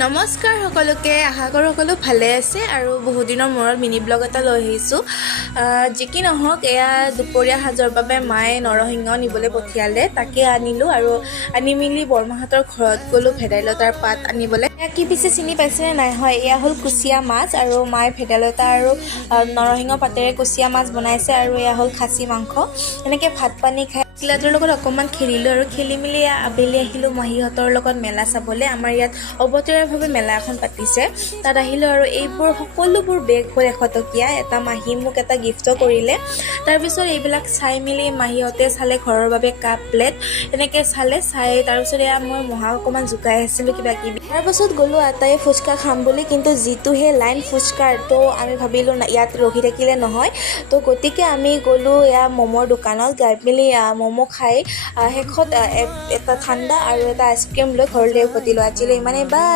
নমস্কাৰ সকলোকে আশা কৰোঁ সকলো ভালে আছে আৰু বহুত দিনৰ মূৰত মিনি ব্লগ এটা লৈ আহিছোঁ। যি কি নহওক এয়া দুপৰীয়া সাজৰ বাবে মায়ে নৰসিংহ নিবলৈ পঠিয়ালে, তাকে আনিলোঁ আৰু আনি মেলি বৰমাহঁতৰ ঘৰত গ'লোঁ ভেদাইলতাৰ পাত আনিবলৈ। এয়া কি পিছে চিনি পাইছেনে নাই? হয়, এয়া হ'ল কুচিয়া মাছ আৰু মায়ে ভেদাইলতা আৰু নৰসিংহ পাতেৰে কুচিয়া মাছ বনাইছে আৰু এয়া হ'ল খাচী মাংস। এনেকৈ ভাত পানী খাই কিলাটোৰ লগত অকণমান খেলিলোঁ আৰু খেলি মেলি আবেলি আহিলোঁ মাহীহঁতৰ লগত মেলা চাবলৈ। আমাৰ ইয়াত অবতৰীয়াভাৱে মেলা এখন পাতিছে, তাত আহিলোঁ আৰু এইবোৰ সকলোবোৰ বেগ হ'ল 100 টকীয়া। এটা মাহী মোক এটা গিফ্টো কৰিলে। তাৰপিছত এইবিলাক চাই মেলি মাহীহঁতে চালে ঘৰৰ বাবে কাপ প্লেট এনেকৈ চাই তাৰপিছত এয়া মই মহা অকণমান জোকাই আছিলোঁ কিবা কিবি। তাৰপাছত গ'লোঁ আটাই ফুচকা খাম বুলি, কিন্তু যিটোহে লাইন ফুচকাৰ, তো আমি ভাবিলোঁ ইয়াত ৰখি থাকিলে নহয়, তো গতিকে আমি গ'লোঁ এয়া ম'মৰ দোকানত। যাই মেলি ম'ম' খাই শেষত এটা ঠাণ্ডা আৰু এটা আইচক্ৰীম লৈ ঘৰলৈ উভতিলোঁ। আজিলৈ ইমানেই, বাই।